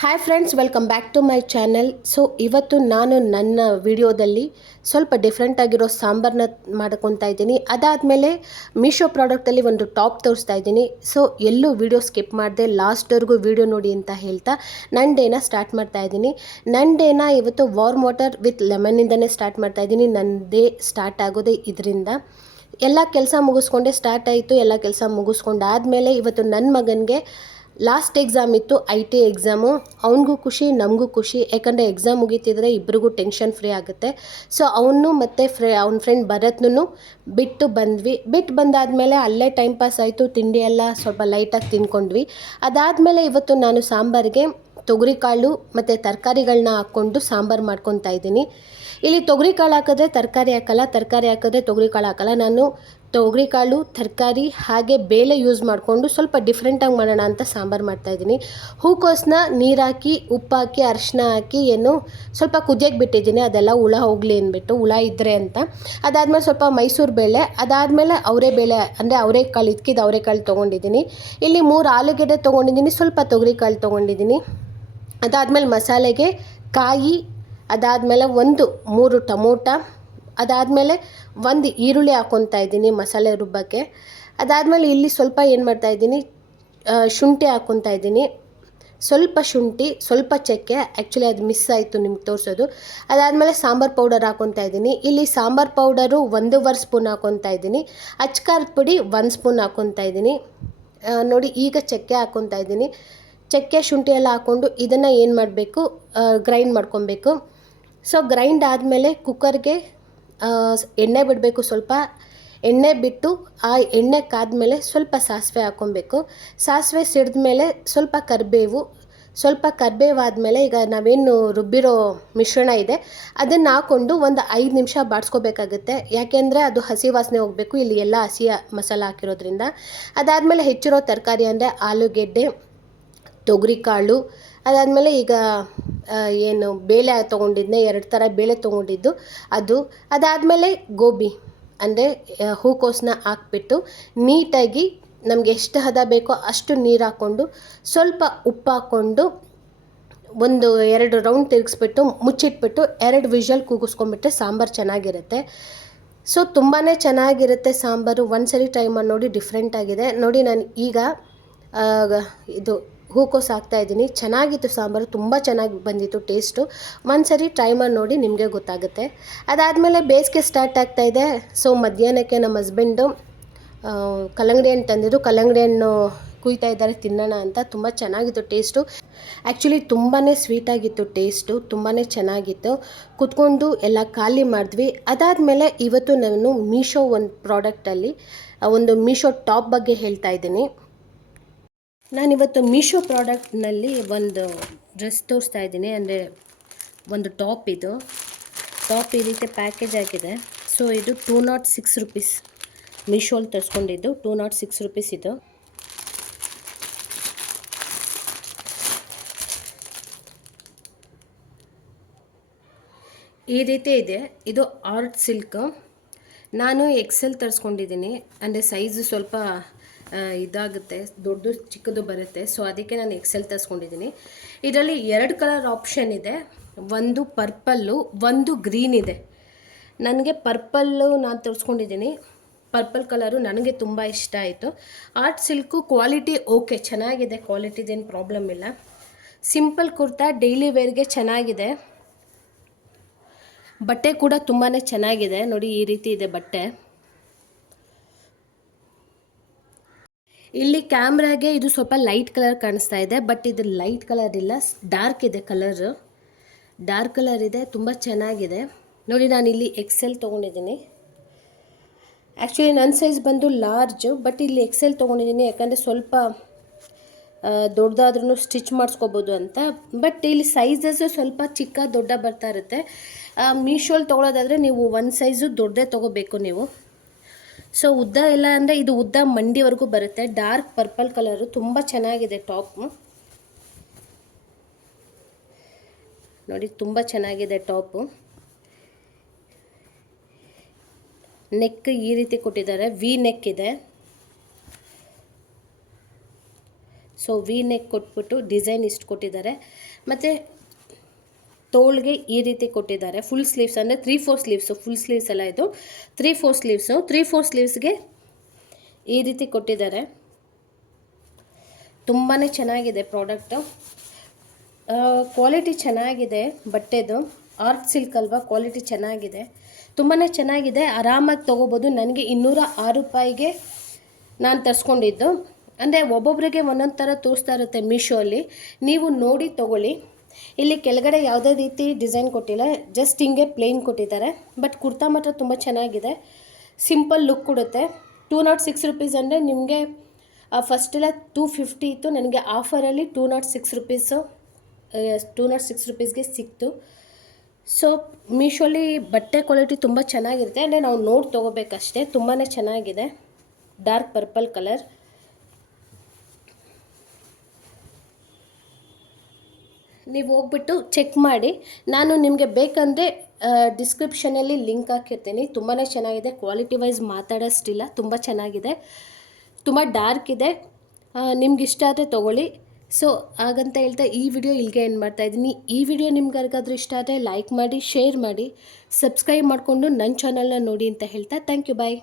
Hi friends welcome back to my channel so ಇವತ್ತು ನಾನು ನನ್ನ ವಿಡಿಯೋದಲ್ಲಿ ಸ್ವಲ್ಪ ಡಿಫ್ರೆಂಟ್ ಆಗಿರೋ ಸಾಂಬಾರನ್ನ ಮಾಡ್ಕೊತಾ ಇದ್ದೀನಿ. ಅದಾದಮೇಲೆ ಮೀಶೋ ಪ್ರಾಡಕ್ಟಲ್ಲಿ ಒಂದು ಟಾಪ್ ತೋರಿಸ್ತಾ ಇದ್ದೀನಿ. ಸೊ ಎಲ್ಲೂ ವಿಡಿಯೋ ಸ್ಕಿಪ್ ಮಾಡಿದೆ ಲಾಸ್ಟ್ವರೆಗೂ ವಿಡಿಯೋ ನೋಡಿ ಅಂತ ಹೇಳ್ತಾ ನನ್ನ ಡೇನ ಸ್ಟಾರ್ಟ್ ಮಾಡ್ತಾ ಇದ್ದೀನಿ. ನನ್ನ ಡೇನ ಇವತ್ತು ವಾರ್ಮ್ ವಾಟರ್ ವಿತ್ ಲೆಮನ್ನಿಂದನೇ ಸ್ಟಾರ್ಟ್ ಮಾಡ್ತಾ ಇದ್ದೀನಿ. ನನ್ನ ಡೇ ಸ್ಟಾರ್ಟ್ ಆಗೋದೇ ಇದರಿಂದ. ಎಲ್ಲ ಕೆಲಸ ಮುಗಿಸ್ಕೊಂಡೆ ಸ್ಟಾರ್ಟ್ ಆಯಿತು, ಎಲ್ಲ ಕೆಲಸ ಮುಗಿಸ್ಕೊಂಡಾದಮೇಲೆ ಇವತ್ತು ನನ್ನ ಮಗನಿಗೆ ಲಾಸ್ಟ್ ಎಕ್ಸಾಮ್ ಇತ್ತು, ಐ ಟಿ ಎಕ್ಸಾಮು. ಅವನಿಗೂ ಖುಷಿ, ನಮಗೂ ಖುಷಿ. ಯಾಕಂದರೆ ಎಕ್ಸಾಮ್ ಮುಗೀತಿದ್ರೆ ಇಬ್ಬರಿಗೂ ಟೆನ್ಷನ್ ಫ್ರೀ ಆಗುತ್ತೆ. ಸೊ, ಅವನು ಮತ್ತು ಫ್ರೆ, ಅವ್ನ ಫ್ರೆಂಡ್ ಭರತ್ನೂ ಬಿಟ್ಟು ಬಂದ್ವಿ. ಬಿಟ್ಟು ಬಂದಾದಮೇಲೆ ಅಲ್ಲೇ ಟೈಮ್ ಪಾಸ್ ಆಯಿತು, ತಿಂಡಿ ಎಲ್ಲ ಸ್ವಲ್ಪ ಲೈಟಾಗಿ ತಿನ್ಕೊಂಡ್ವಿ ಅದಾದಮೇಲೆ ಇವತ್ತು ನಾನು ಸಾಂಬಾರಿಗೆ ತೊಗರಿಕಾಳು ಮತ್ತು ತರಕಾರಿಗಳನ್ನ ಹಾಕ್ಕೊಂಡು ಸಾಂಬಾರು ಮಾಡ್ಕೊತಾ ಇದ್ದೀನಿ. ಇಲ್ಲಿ ತೊಗರಿಕಾಳು ಹಾಕಿದ್ರೆ ತರಕಾರಿ ಹಾಕಲ್ಲ, ತರಕಾರಿ ಹಾಕಿದ್ರೆ ತೊಗರಿಕಾಳು ಹಾಕಲ್ಲ. ನಾನು ತೊಗರಿಕಾಳು ತರಕಾರಿ ಹಾಗೆ ಬೇಳೆ ಯೂಸ್ ಮಾಡಿಕೊಂಡು ಸ್ವಲ್ಪ ಡಿಫ್ರೆಂಟಾಗಿ ಮಾಡೋಣ ಅಂತ ಸಾಂಬಾರು ಮಾಡ್ತಾಯಿದ್ದೀನಿ ಹೂಕೋಸನ್ನ ನೀರು ಹಾಕಿ, ಉಪ್ಪು ಹಾಕಿ ಅರಿಶಿನ ಹಾಕಿ, ಏನು ಸ್ವಲ್ಪ ಕುದಿಯಕ್ಕೆ ಬಿಟ್ಟಿದ್ದೀನಿ. ಅದೆಲ್ಲ ಹುಳ ಹೋಗಲಿ ಅಂದ್ಬಿಟ್ಟು, ಹುಳ ಇದ್ದರೆ ಅಂತ. ಅದಾದಮೇಲೆ ಸ್ವಲ್ಪ ಮೈಸೂರು ಬೇಳೆ, ಅದಾದಮೇಲೆ ಅವರೇ ಬೇಳೆ, ಅಂದರೆ ಅವರೆಕಾಳು ಇದ್ಕಿದ್ದು ಅವರೆಕಾಳು ತೊಗೊಂಡಿದ್ದೀನಿ. ಇಲ್ಲಿ ಮೂರು ಆಲೂಗೆಡ್ಡೆ ತೊಗೊಂಡಿದ್ದೀನಿ, ಸ್ವಲ್ಪ ತೊಗರಿಕಾಳು ತೊಗೊಂಡಿದ್ದೀನಿ. ಅದಾದಮೇಲೆ ಮಸಾಲೆಗೆ ಕಾಯಿ, ಅದಾದಮೇಲೆ ಒಂದು ಮೂರು ಟಮೋಟ ಅದಾದಮೇಲೆ ಒಂದು ಈರುಳ್ಳಿ ಹಾಕ್ಕೊತಾ ಇದ್ದೀನಿ ಮಸಾಲೆ ರುಬ್ಬಕ್ಕೆ. ಅದಾದಮೇಲೆ ಇಲ್ಲಿ ಸ್ವಲ್ಪ ಏನು ಮಾಡ್ತಾ ಇದ್ದೀನಿ ಶುಂಠಿ ಹಾಕ್ಕೊತಾ ಇದ್ದೀನಿ. ಸ್ವಲ್ಪ ಶುಂಠಿ, ಸ್ವಲ್ಪ ಚಕ್ಕೆ. ಆ್ಯಕ್ಚುಲಿ ಅದು ಮಿಸ್ ಆಯಿತು ನಿಮ್ಗೆ ತೋರಿಸೋದು. ಅದಾದಮೇಲೆ ಸಾಂಬಾರು ಪೌಡರ್ ಹಾಕ್ಕೊತಾ ಇದ್ದೀನಿ. ಇಲ್ಲಿ ಸಾಂಬಾರು ಪೌಡರು ಒಂದೂವರೆ ಸ್ಪೂನ್ ಹಾಕ್ಕೊತಾ ಇದ್ದೀನಿ. ಅಚ್ಕಾರದ ಪುಡಿ ಒಂದು ಸ್ಪೂನ್ ಹಾಕ್ಕೊತಾ ಇದ್ದೀನಿ. ನೋಡಿ ಈಗ ಚಕ್ಕೆ ಹಾಕ್ಕೊತಾ ಇದ್ದೀನಿ. ಚಕ್ಕೆ, ಶುಂಠಿ ಎಲ್ಲ ಹಾಕ್ಕೊಂಡು ಇದನ್ನು ಏನು ಮಾಡಬೇಕು ಗ್ರೈಂಡ್ ಮಾಡ್ಕೊಬೇಕು. ಸೊ ಗ್ರೈಂಡ್ ಆದಮೇಲೆ ಕುಕ್ಕರ್ಗೆ ಎಣ್ಣೆ ಬಿಡಬೇಕು ಸ್ವಲ್ಪ. ಎಣ್ಣೆ ಬಿಟ್ಟು ಆ ಎಣ್ಣೆ ಕಾದ್ಮೇಲೆ ಸ್ವಲ್ಪ ಸಾಸಿವೆ ಹಾಕ್ಕೊಬೇಕು. ಸಾಸಿವೆ ಸಿಡಿದ ಮೇಲೆ ಸ್ವಲ್ಪ ಕರಿಬೇವು ಸ್ವಲ್ಪ ಕರಿಬೇವು ಆದಮೇಲೆ ಈಗ ನಾವೇನು ರುಬ್ಬಿರೋ ಮಿಶ್ರಣ ಇದೆ, ಅದನ್ನು ಹಾಕ್ಕೊಂಡು ಒಂದು ಐದು ನಿಮಿಷ ಬಾಡಿಸ್ಕೋಬೇಕಾಗುತ್ತೆ. ಯಾಕೆಂದರೆ ಅದು ಹಸಿ ವಾಸನೆ ಹೋಗಬೇಕು, ಇಲ್ಲಿ ಎಲ್ಲ ಹಸಿ ಮಸಾಲ ಹಾಕಿರೋದ್ರಿಂದ. ಅದಾದಮೇಲೆ ಹೆಚ್ಚಿರೋ ತರಕಾರಿ ಅಂದರೆ ಆಲೂಗೆಡ್ಡೆ, ತೊಗರಿಕಾಳು, ಅದಾದಮೇಲೆ ಈಗ ಏನು ಬೇಳೆ ತೊಗೊಂಡಿದ್ದೆ ಎರಡು ಥರ ಬೇಳೆ ತೊಗೊಂಡಿದ್ದು. ಅದು ಅದಾದಮೇಲೆ ಗೋಬಿ, ಅಂದರೆ ಹೂಕೋಸನ್ನ ಹಾಕ್ಬಿಟ್ಟು ನೀಟಾಗಿ ನಮಗೆ ಎಷ್ಟು ಹದ ಬೇಕೋ ಅಷ್ಟು ನೀರು ಹಾಕ್ಕೊಂಡು ಸ್ವಲ್ಪ ಉಪ್ಪು ಹಾಕ್ಕೊಂಡು ಒಂದು ಎರಡು ರೌಂಡ್ ತಿರುಗಿಸ್ಬಿಟ್ಟು, ಮುಚ್ಚಿಟ್ಬಿಟ್ಟು ಎರಡು ವಿಷಲ್ ಕೂಗಿಸ್ಕೊಂಡ್ಬಿಟ್ರೆ ಸಾಂಬಾರು ಚೆನ್ನಾಗಿರುತ್ತೆ. ಸೊ ತುಂಬಾ ಚೆನ್ನಾಗಿರುತ್ತೆ ಸಾಂಬಾರು. ಒಂದು ಸರಿ ಟ್ರೈ ಮಾಡಿ ನೋಡಿ ಡಿಫ್ರೆಂಟ್ ಆಗಿದೆ. ನೋಡಿ ನಾನು ಈಗ ಇದು ಹೂಕೋಸು ಹಾಕ್ತಾ ಇದ್ದೀನಿ. ಚೆನ್ನಾಗಿತ್ತು ಸಾಂಬಾರು, ತುಂಬ ಚೆನ್ನಾಗಿ ಬಂದಿತ್ತು ಟೇಸ್ಟು. ಒಂದ್ಸರಿ ಟ್ರೈ ಮಾಡಿ ನೋಡಿ ನಿಮಗೆ ಗೊತ್ತಾಗುತ್ತೆ. ಅದಾದಮೇಲೆ ಬೇಸಿಗೆ ಸ್ಟಾರ್ಟ್ ಆಗ್ತಾ ಇದೆ. ಸೊ ಮಧ್ಯಾಹ್ನಕ್ಕೆ ನಮ್ಮ ಹಸ್ಬೆಂಡು ಕಲ್ಲಂಗಡಿ ಹಣ್ಣು ತಂದಿದ್ದು ಕಲ್ಲಂಗಡಿ ಹಣ್ಣು ಕುಯ್ತಾ ಇದ್ದಾರೆ, ತಿನ್ನೋಣ ಅಂತ. ತುಂಬ ಚೆನ್ನಾಗಿತ್ತು ಟೇಸ್ಟು. ಆ್ಯಕ್ಚುಲಿ ತುಂಬಾ ಸ್ವೀಟಾಗಿತ್ತು ಟೇಸ್ಟು. ತುಂಬಾ ಚೆನ್ನಾಗಿತ್ತು. ಕುತ್ಕೊಂಡು ಎಲ್ಲ ಖಾಲಿ ಮಾಡಿದ್ವಿ. ಅದಾದಮೇಲೆ ಇವತ್ತು ನಾನು ಮೀಶೋ ಒಂದು ಪ್ರಾಡಕ್ಟಲ್ಲಿ ಒಂದು ಮೀಶೋ ಟಾಪ್ ಬಗ್ಗೆ ಹೇಳ್ತಾ ಇದ್ದೀನಿ. ನಾನಿವತ್ತು ಮೀಶೋ ಪ್ರಾಡಕ್ಟ್ನಲ್ಲಿ ಒಂದು ಡ್ರೆಸ್ ತೋರಿಸ್ತಾ ಇದ್ದೀನಿ, ಅಂದರೆ ಒಂದು ಟಾಪ್ ಇದು. ಟಾಪ್ ಈ ರೀತಿ ಪ್ಯಾಕೇಜ್ ಆಗಿದೆ. ಸೊ ಇದು ಟೂ ನಾಟ್ ಸಿಕ್ಸ್ ರುಪೀಸ್. ಮೀಶೋಲ್ಲಿ ತರಿಸ್ಕೊಂಡಿದ್ದು ಟೂ ನಾಟ್ ಸಿಕ್ಸ್ ರುಪೀಸ್ ಇದು. ಈ ರೀತಿ ಇದೆ. ಇದು ಆರ್ಟ್ ಸಿಲ್ಕ್. ನಾನು ಎಕ್ಸೆಲ್ ತರಿಸ್ಕೊಂಡಿದ್ದೀನಿ, ಅಂದರೆ ಸೈಜು ಸ್ವಲ್ಪ ಇದಾಗುತ್ತೆ ದೊಡ್ಡದು ಚಿಕ್ಕದು ಬರುತ್ತೆ. ಸೊ ಅದಕ್ಕೆ ನಾನು ಎಕ್ಸೆಲ್ ತರಿಸ್ಕೊಂಡಿದ್ದೀನಿ ಇದರಲ್ಲಿ ಎರಡು ಕಲರ್ ಆಪ್ಷನ್ ಇದೆ. ಒಂದು ಪರ್ಪಲ್ಲು ಒಂದು ಗ್ರೀನ್ ಇದೆ. ನನಗೆ ಪರ್ಪಲ್ಲು ನಾನು ತರಿಸ್ಕೊಂಡಿದ್ದೀನಿ ಪರ್ಪಲ್ ಕಲರು ನನಗೆ ತುಂಬ ಇಷ್ಟ ಆಯಿತು. ಆರ್ಟ್ ಸಿಲ್ಕು ಕ್ವಾಲಿಟಿ ಓಕೆ ಚೆನ್ನಾಗಿದೆ. ಕ್ವಾಲಿಟಿದೇನು ಪ್ರಾಬ್ಲಮ್ ಇಲ್ಲ. ಸಿಂಪಲ್ ಕುರ್ತಾ ಡೈಲಿ ವೇರ್ಗೆ ಚೆನ್ನಾಗಿದೆ. ಬಟ್ಟೆ ಕೂಡ ತುಂಬಾ ಚೆನ್ನಾಗಿದೆ. ನೋಡಿ ಈ ರೀತಿ ಇದೆ ಬಟ್ಟೆ. ಇಲ್ಲಿ ಕ್ಯಾಮ್ರಾಗೆ ಇದು ಸ್ವಲ್ಪ ಲೈಟ್ ಕಲರ್ ಕಾಣಿಸ್ತಾ ಇದೆ, ಬಟ್ ಇದು ಲೈಟ್ ಕಲರ್ ಇಲ್ಲ, ಡಾರ್ಕ್ ಇದೆ ಕಲರ್. ಡಾರ್ಕ್ ಕಲರ್ ಇದೆ, ತುಂಬ ಚೆನ್ನಾಗಿದೆ. ನೋಡಿ, ನಾನು ಇಲ್ಲಿ ಎಕ್ಸೆಲ್ ತೊಗೊಂಡಿದ್ದೀನಿ. ಆ್ಯಕ್ಚುಲಿ ನನ್ನ ಸೈಜ್ ಬಂದು ಲಾರ್ಜ್ ಬಟ್ ಇಲ್ಲಿ ಎಕ್ಸೆಲ್ ತೊಗೊಂಡಿದ್ದೀನಿ, ಯಾಕಂದರೆ ಸ್ವಲ್ಪ ದೊಡ್ಡದಾದ್ರೂ ಸ್ಟಿಚ್ ಮಾಡಿಸ್ಕೋಬೋದು ಅಂತ. ಬಟ್ ಇಲ್ಲಿ ಸೈಜಸ್ಸು ಸ್ವಲ್ಪ ಚಿಕ್ಕ, ದೊಡ್ಡ ಬರ್ತಾ ಇರುತ್ತೆ. ಮೀಶೋಲ್ಲಿ ತೊಗೊಳೋದಾದರೆ ನೀವು ಒಂದು ಸೈಜು ದೊಡ್ಡದೇ ತೊಗೋಬೇಕು ನೀವು. ಸೊ ಉದ್ದ ಎಲ್ಲ ಅಂದರೆ ಇದು ಉದ್ದ ಮಂಡಿವರೆಗೂ ಬರುತ್ತೆ. ಡಾರ್ಕ್ ಪರ್ಪಲ್ ಕಲರು ತುಂಬ ಚೆನ್ನಾಗಿದೆ ಟಾಪ್ ನೋಡಿ, ತುಂಬ ಚೆನ್ನಾಗಿದೆ ಟಾಪು ನೆಕ್ ಈ ರೀತಿ ಕೊಟ್ಟಿದ್ದಾರೆ. ವಿ ನೆಕ್ ಇದೆ. ಸೊ ವಿ ನೆಕ್ ಕೊಟ್ಬಿಟ್ಟು ಡಿಸೈನ್ ಇಷ್ಟು ಕೊಟ್ಟಿದ್ದಾರೆ. ಮತ್ತು ತೋಳ್ಗೆ ಈ ರೀತಿ ಕೊಟ್ಟಿದ್ದಾರೆ. ಫುಲ್ ಸ್ಲೀವ್ಸ್ ಅಂದರೆ three four sleeves full sleeves ಎಲ್ಲ ಇದು. Three four sleeves three four ಸ್ಲೀವ್ಸ್ಗೆ ಈ ರೀತಿ ಕೊಟ್ಟಿದ್ದಾರೆ. ತುಂಬಾ ಚೆನ್ನಾಗಿದೆ ಪ್ರಾಡಕ್ಟು ಕ್ವಾಲಿಟಿ ಚೆನ್ನಾಗಿದೆ ಬಟ್ಟೆದು. ಆರ್ಟ್ ಸಿಲ್ಕ್ ಅಲ್ವಾ ಕ್ವಾಲಿಟಿ ಚೆನ್ನಾಗಿದೆ. ತುಂಬಾ ಚೆನ್ನಾಗಿದೆ. ಆರಾಮಾಗಿ ತೊಗೋಬೋದು. ನನಗೆ ಇನ್ನೂರ ಆರು ರೂಪಾಯಿಗೆ ನಾನು ತರಿಸ್ಕೊಂಡಿದ್ದು. ಅಂದರೆ ಒಬ್ಬೊಬ್ಬರಿಗೆ ಒಂದೊಂದು ಥರ ತೋರಿಸ್ತಾ ಇರುತ್ತೆ ಮೀಶೋ ಅಲ್ಲಿ. ನೀವು ನೋಡಿ ತೊಗೊಳ್ಳಿ. ಇಲ್ಲಿ ಕೆಳಗಡೆ ಯಾವುದೇ ರೀತಿ ಡಿಸೈನ್ ಕೊಟ್ಟಿಲ್ಲ ಜಸ್ಟ್ ಹಿಂಗೆ ಪ್ಲೇನ್ ಕೊಟ್ಟಿದ್ದಾರೆ. ಬಟ್ ಕುರ್ತಾ ಮಾತ್ರ ತುಂಬ ಚೆನ್ನಾಗಿದೆ. ಸಿಂಪಲ್ ಲುಕ್ ಕೊಡುತ್ತೆ. ಟೂ ನಾಟ್ ಸಿಕ್ಸ್ ರುಪೀಸ್ ಅಂದರೆ ನಿಮಗೆ ಫಸ್ಟೆಲ್ಲ ಟೂ ಫಿಫ್ಟಿ ಇತ್ತು. ನನಗೆ ಆಫರಲ್ಲಿ two not six rupees two not six ರುಪೀಸ್ಗೆ ಸಿಕ್ತು. ಸೊ ಮೀಶೋಲಿ ಬಟ್ಟೆ ಕ್ವಾಲಿಟಿ ತುಂಬ ಚೆನ್ನಾಗಿರುತ್ತೆ. ಅಂದರೆ ನಾವು ನೋಡಿ ತೊಗೋಬೇಕಷ್ಟೇ. ತುಂಬಾ ಚೆನ್ನಾಗಿದೆ. ಡಾರ್ಕ್ ಪರ್ಪಲ್ ಕಲರ್ ನೀವು ಹೋಗ್ಬಿಟ್ಟು ಚೆಕ್ ಮಾಡಿ. ನಾನು ನಿಮಗೆ ಬೇಕಂದರೆ ಡಿಸ್ಕ್ರಿಪ್ಷನಲ್ಲಿ ಲಿಂಕ್ ಹಾಕಿರ್ತೀನಿ. ತುಂಬಾ ಚೆನ್ನಾಗಿದೆ. ಕ್ವಾಲಿಟಿ ವೈಸ್ ಮಾತಾಡೋಷ್ಟಿಲ್ಲ. ತುಂಬ ಚೆನ್ನಾಗಿದೆ. ತುಂಬ ಡಾರ್ಕ್ ಇದೆ. ನಿಮ್ಗೆ ಇಷ್ಟ ಆದರೆ ತೊಗೊಳ್ಳಿ. ಸೊ ಹಾಗಂತ ಹೇಳ್ತಾ ಈ ವಿಡಿಯೋ ಇಲ್ಲಿಗೆ ಏನು ಮಾಡ್ತಾ ಇದ್ದೀನಿ. ಈ ವಿಡಿಯೋ ನಿಮ್ಗೆ ಯಾರಿಗಾದ್ರೂ ಇಷ್ಟ ಆದರೆ ಲೈಕ್ ಮಾಡಿ ಶೇರ್ ಮಾಡಿ ಸಬ್ಸ್ಕ್ರೈಬ್ ಮಾಡಿಕೊಂಡು ನನ್ನ ಚಾನಲ್ನ ನೋಡಿ ಅಂತ ಹೇಳ್ತಾ ಥ್ಯಾಂಕ್ ಯು ಬಾಯ್